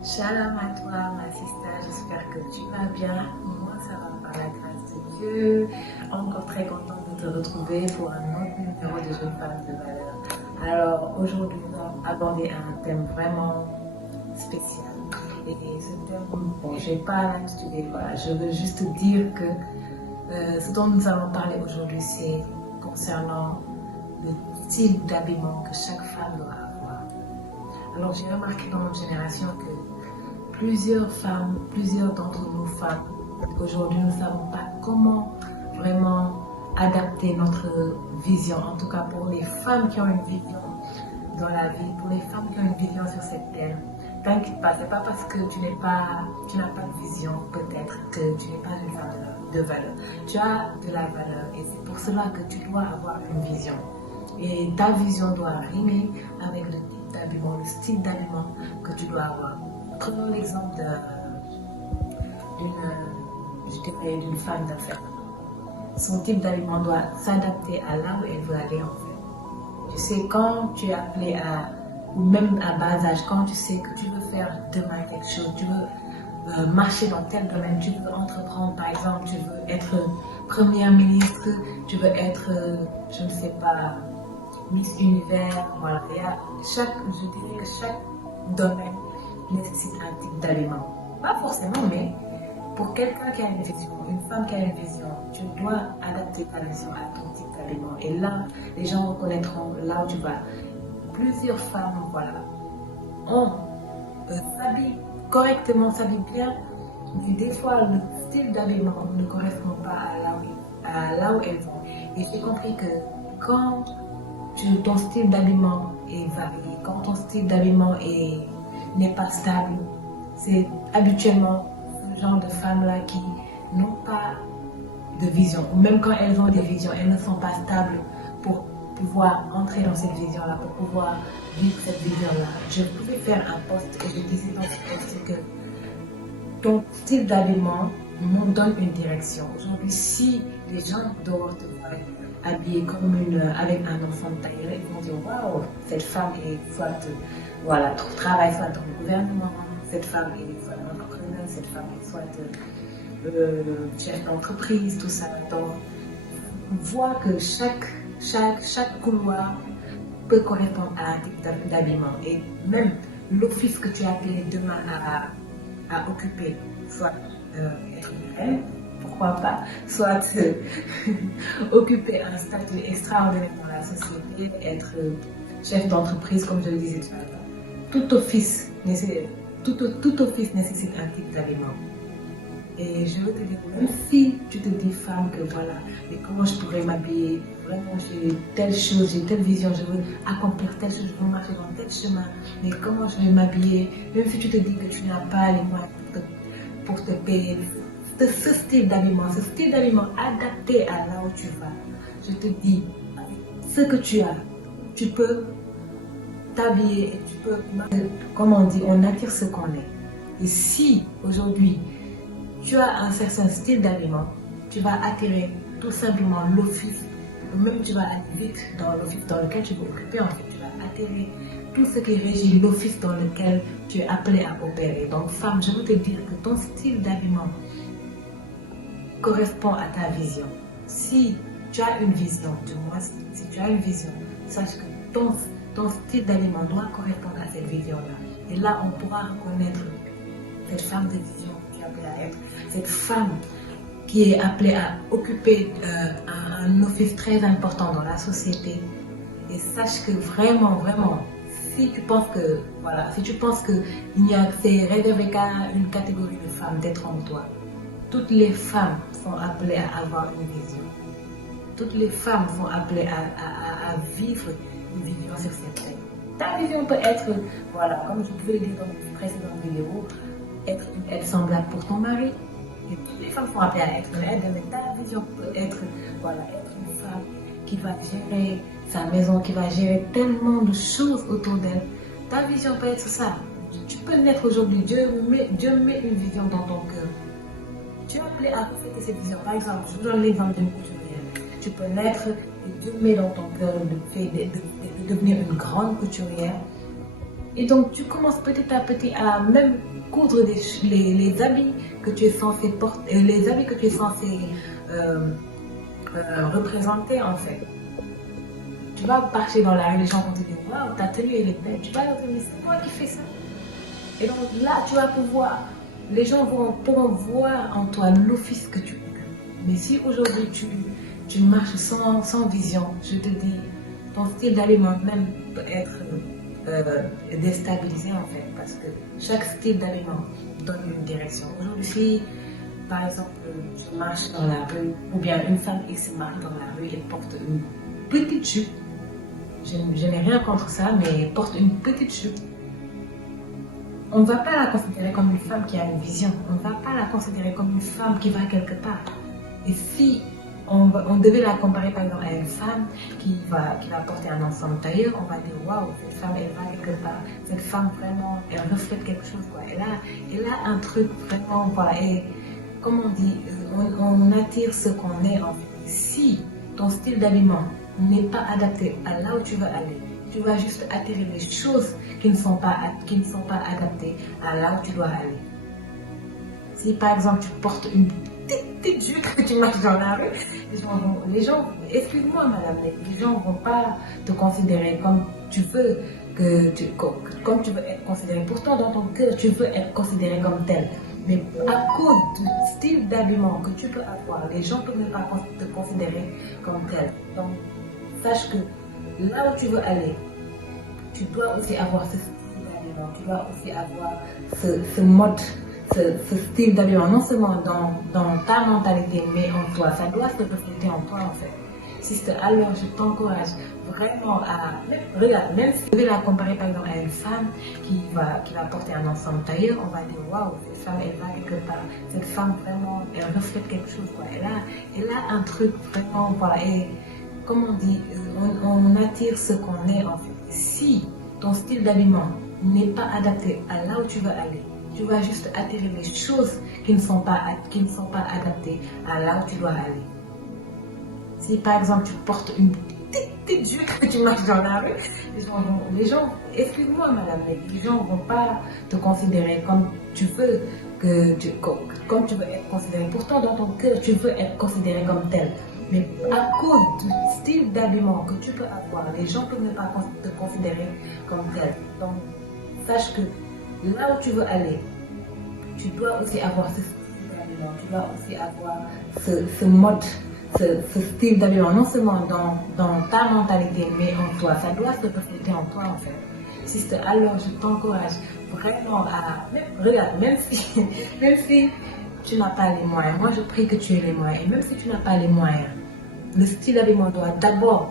Shalom à toi, ma sister, j'espère que tu vas bien. Moi, ça va par la grâce de Dieu. Encore très contente de te retrouver pour un autre numéro de Jeunes Femmes de Valeur. Alors, aujourd'hui, nous allons aborder un thème vraiment spécial. Et ce thème, bon, je n'ai pas l'intitulé, voilà, je veux juste dire que ce dont nous allons parler aujourd'hui, c'est concernant le style d'habillement que chaque femme doit avoir. Alors, j'ai remarqué dans notre génération que plusieurs femmes, plusieurs d'entre nous femmes, aujourd'hui, nous ne savons pas comment vraiment adapter notre vision, en tout cas pour les femmes qui ont une vision dans la vie, pour les femmes qui ont une vision sur cette terre. T'inquiète pas, c'est pas parce que tu n'as pas de vision, peut-être, que tu n'es pas une femme de valeur. Tu as de la valeur et c'est pour cela que tu dois avoir une vision. Et ta vision doit rimer avec le type d'habillement, le style d'habillement que tu dois avoir. Prenons l'exemple d'une femme d'affaires. Son type d'habillement doit s'adapter à là où elle veut aller en fait. Tu sais, quand tu es appelé ou même à bas âge, quand tu sais que tu veux faire demain quelque chose, tu veux marcher dans tel domaine, tu veux entreprendre par exemple, tu veux être première ministre, tu veux être, je ne sais pas, Miss Univers, voilà. Je dirais que chaque domaine nécessite un type d'habillement. Pas forcément, mais pour quelqu'un qui a une vision, une femme qui a une vision, tu dois adapter ta vision à ton type d'habillement. Et là, les gens reconnaîtront là où tu vas. Plusieurs femmes, voilà, s'habillent correctement, s'habillent bien, mais des fois, le style d'habillement ne correspond pas à là où elles vont. Et j'ai compris que quand ton style d'habillement est varié, quand ton style d'habillement n'est pas stable, c'est habituellement ce genre de femmes-là qui n'ont pas de vision, ou même quand elles ont des visions, elles ne sont pas stables pour pouvoir entrer dans cette vision-là, pour pouvoir vivre cette vision-là. Je pouvais faire un post et je disais dans ce post que ton style d'habillement nous donne une direction. Aujourd'hui, si les gens doivent te voir habillée comme avec un enfant de taille, ils vont dire waouh, cette femme est soit travaille soit dans le gouvernement, cette femme est soit entrepreneur, cette femme est soit chef d'entreprise, tout ça. Donc, on voit que chaque couloir peut correspondre à un type d'habillement. Et même l'office que tu as appelé demain à occuper, soit être une reine, pourquoi pas, soit occuper un statut extraordinaire dans la société, être chef d'entreprise, comme je le disais tout à l'heure. Tout office nécessite un type d'habillement. Et je veux te dire, même si tu te dis femme que voilà, mais comment je pourrais m'habiller, vraiment j'ai telle chose, j'ai telle vision, je veux accomplir telle chose, je veux marcher dans tel chemin, mais comment je vais m'habiller, même si tu te dis que tu n'as pas les moyens pour te payer, ce style d'habillement adapté à là où tu vas, je te dis, ce que tu as, tu peux t'habiller et tu peux, comme on dit, on attire ce qu'on est. Et si aujourd'hui, tu as un certain style d'habillement, tu vas attirer tout simplement l'office, ou même tu vas aller vite dans l'office dans lequel tu veux occuper, en fait, tu vas attirer tout ce qui régit l'office dans lequel tu es appelé à opérer. Donc femme, je veux te dire que ton style d'habillement correspond à ta vision. Si tu as une vision, du moins si tu as une vision, sache que ton style d'habillement doit correspondre à cette vision-là. Et là, on pourra reconnaître cette femme de vision qui est appelée à être, cette femme qui est appelée à occuper un office très important dans la société. Et sache que vraiment, si tu penses que c'est réservé qu'à une catégorie de femmes d'être en toi, toutes les femmes sont appelées à avoir une vision. Toutes les femmes sont appelées à vivre une vision sur cette terre. Ta vision peut être, voilà, comme je pouvais le dire dans une précédente vidéo, être une aide semblable pour ton mari. Et toutes les femmes sont appelées à être une aide, mais ta vision peut être, être une femme qui va gérer sa maison, qui va gérer tellement de choses autour d'elle. Ta vision peut être ça. Tu peux naître aujourd'hui. Dieu met une vision dans ton cœur. Tu es appelé à refléter cette vision. Par exemple, je vous donne l'exemple d'une couturière. Tu peux naître et Dieu met dans ton cœur le fait de devenir une grande couturière. Et donc, tu commences petit à petit à même coudre les habits que tu es censé porter, les habits que tu es censé euh, représenter en fait. Tu vas marcher dans la rue, les gens vont te dire waouh, ta tenue elle est belle. Tu vas leur dire mais c'est moi qui fais ça. Et donc là, tu vas pouvoir, les gens pourront voir en toi l'office que tu occupes. Mais si aujourd'hui tu marches sans vision, je te dis, ton style d'habillement même peut être déstabilisé en fait, parce que chaque style d'habillement donne une direction. Aujourd'hui, par exemple, je marche dans la rue, ou bien une femme X marche dans la rue et porte une petite jupe. Je n'ai rien contre ça, mais porte une petite jupe. On ne va pas la considérer comme une femme qui a une vision. On ne va pas la considérer comme une femme qui va quelque part. Et si on devait la comparer par exemple à une femme qui va porter un ensemble tailleur, on va dire waouh, cette femme elle va quelque part. Cette femme vraiment, elle reflète quelque chose quoi. Elle a un truc vraiment voilà. Et comme on dit, on attire ce qu'on est en fait. Si ton style d'habillement n'est pas adapté à là où tu veux aller, tu vas juste attirer les choses qui ne sont pas adaptées à là où tu dois aller. Si par exemple tu portes une petite jupe que tu marches dans la rue, les gens excuse-moi madame, les gens ne vont pas te considérer comme tu veux comme tu veux être considéré. Pourtant dans ton cœur tu veux être considéré comme tel. Mais à cause du style d'habillement que tu peux avoir, les gens peuvent ne pas te considérer comme tel. Donc sache que là où tu veux aller, tu dois aussi avoir ce style d'habillement, tu dois aussi avoir ce mode, ce style d'habillement, non seulement dans ta mentalité, mais en toi. Ça doit se refléter en toi en fait. Sister, alors je t'encourage vraiment à, regarde, même si tu veux la comparer par exemple à une femme qui va porter un ensemble tailleur, on va dire waouh, cette femme elle va quelque part, cette femme vraiment, elle reflète quelque chose quoi. Elle a un truc vraiment, voilà. Et comme on dit, on attire ce qu'on est en fait. Si ton style d'habillement n'est pas adapté à là où tu veux aller, tu vas juste attirer les choses qui ne sont pas adaptées à là où tu dois aller. Si par exemple tu portes une petite jupe que tu marches dans la rue, les gens excuse-moi madame, les gens ne vont pas te considérer comme tu veux comme tu veux être considéré. Pourtant dans ton cœur tu veux être considéré comme tel. Mais à cause du style d'habillement que tu peux avoir, les gens peuvent ne pas te considérer comme tel. Donc, sache que là où tu veux aller, tu dois aussi avoir ce style d'habillement, tu dois aussi avoir ce mode, ce style d'habillement, non seulement dans ta mentalité, mais en toi. Ça doit se refléter en toi, en fait. Sister, alors je t'encourage vraiment à... Regarde, même si tu n'as pas les moyens, moi je prie que tu aies les moyens. Et même si tu n'as pas les moyens, le style d'habillement doit d'abord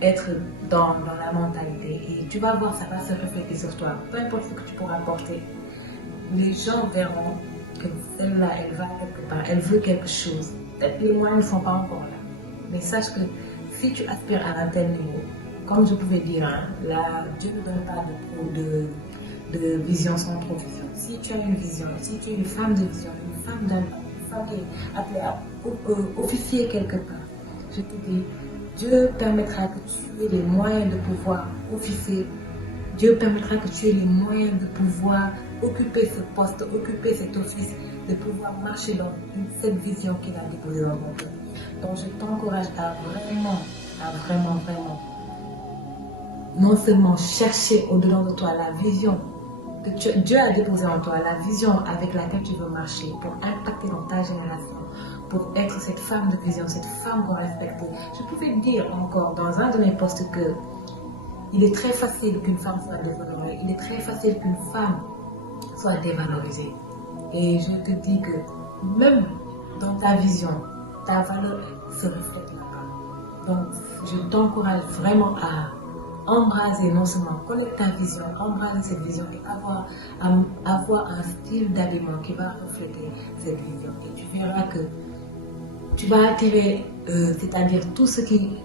être dans la mentalité. Et tu vas voir, ça va se refléter sur toi. Peu importe ce que tu pourras porter, les gens verront que celle-là, elle va quelque part, elle veut quelque chose. Peut-être que les moyens ne sont pas encore là. Mais sache que si tu aspires à un tel niveau, comme je pouvais dire, hein, là, Dieu ne donne pas de vision sans provision. Si tu as une vision, si tu es une femme de vision, une femme qui est appelée à officier quelque part, je te dis, Dieu permettra que tu aies les moyens de pouvoir officier. Dieu permettra que tu aies les moyens de pouvoir occuper ce poste, occuper cet office, de pouvoir marcher dans cette vision qu'il a déposée dans ton cœur. Donc je t'encourage à vraiment, non seulement chercher au-dedans de toi la vision que Dieu a déposée en toi, la vision avec laquelle tu veux marcher pour impacter dans ta génération, pour être cette femme de vision, cette femme qu'on respecte. Je pouvais dire encore dans un de mes posts que il est très facile qu'une femme soit dévalorisée, il est très facile qu'une femme soit dévalorisée. Et je te dis que même dans ta vision, ta valeur se reflète là-bas. Donc, je t'encourage vraiment à embraser, non seulement connaître ta vision, embraser cette vision et avoir un style d'habillement qui va refléter cette vision. Et tu verras que tu vas attirer, c'est-à-dire tout ce qui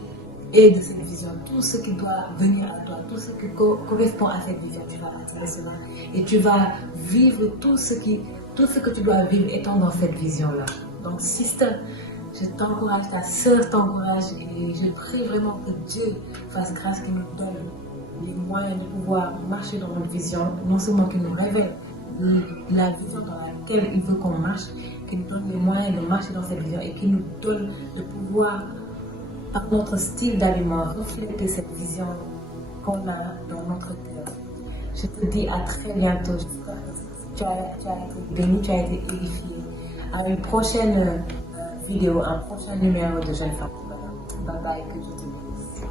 est de cette vision, tout ce qui doit venir à toi, tout ce qui correspond à cette vision, tu vas attirer cela et tu vas vivre tout ce que tu dois vivre étant dans cette vision-là. Donc, sister, je t'encourage, ta sœur t'encourage et je prie vraiment que Dieu fasse grâce, qu'il nous donne les moyens de pouvoir marcher dans notre vision, non seulement qu'il nous révèle la vision dans laquelle il veut qu'on marche, qu'il nous donne les moyens de marcher dans cette vision et qu'il nous donne le pouvoir, par notre style d'habillement, refléter cette vision qu'on a dans notre cœur. Je te dis à très bientôt. J'espère que tu as été béni, tu as été édifié. À une prochaine vidéo, un prochain numéro de Jeune Femme. Bye bye.